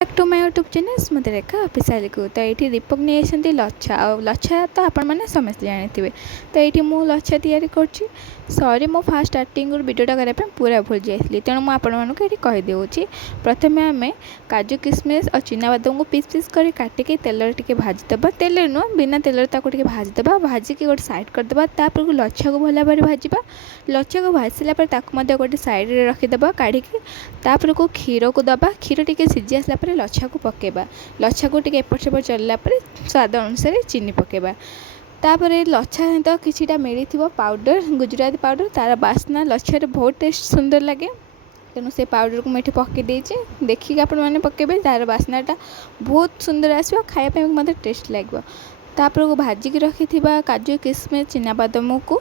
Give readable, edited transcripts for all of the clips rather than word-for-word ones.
Back to my YouTube channel Smriti Rekha official को। तो ये दीपक नहीं आसती लच्छा लच्छा तो आपण मैंने समस्त जानी। तो ये मु लच्छा या सॉरी मो फास्ट स्टार्टिंग वीडियोटा करने पूरा भूल जाइए, तेणु मुझे कहीदे। प्रथम आम काजू किशमिश और चिनाबादाम को पीस पीस कर काटिक तेल टे भाजीदे, तेल नुह बिना तेल भाजीदे, भाजिक गोटे साइड करदे। तापर को लच्छा को भल भाव भाजवा, लच्छा को भाजी सारापर गोटे साइड रखीदे काढ़ी। तापर को क्षीर को दबा, क्षीर टी सीझी आसला लच्छा को पकेबा, लच्छा को एपट सेपट चलला स्वाद अनुसार चीनी पकेबा। तापर लच्छा सहित किछिटा मिली पाउडर, गुजराती पाउडर, तार बास्ना लच्छा बहुत टेस्ट सुंदर लगे, तेणु से पाउडर को मुझे पकई देछि। देखिए आपण मैंने पकेबे, तार बास्नाटा बहुत सुंदर आसो, खायापी मत टेस्ट लगे। तापर को भाजिक रखी काजू किशमिश चिनाबादाम को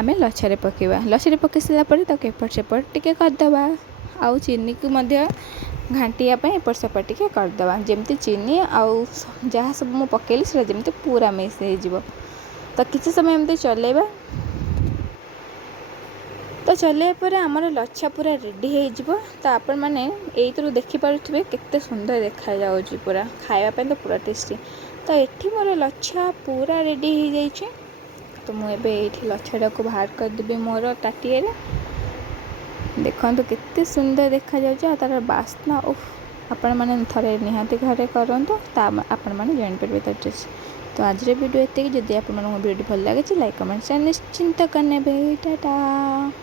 आम लच्छा पकेबा, लच्छा पकई सारापर एपट सेपट टी करदे। आउ चीनी को घाटियापी एपट सेपट टी करदे, जमती चीनी आउ जहाँ सब मुझे पकेली से जमी पूरा मिक्स हो। तो किसी समय एमती चलेबा, तो चलैया पर आमर लच्छा पूरा रेडी हो। तो आपण मैंने यही देखिपे केते सुंदर देखा जाऊँगी, पूरा खायापी तो पूरा टेस्टी। तो ये मोर लच्छा पूरा रेडी हो जाइए। तो मुझे लच्छा को बाहर करदेवी मोर ताटिए। देखो केते सुंदर देखा जाऊँ, तार बास्ना आपण मैंने थे निहाती घरे करूँ, आपण मैंने जापर तार टेस्ट। तो आज वीडियो ये, जदि आप वीडियो भल लगे लाइक कमेंट निश्चिंत करने। टाटा।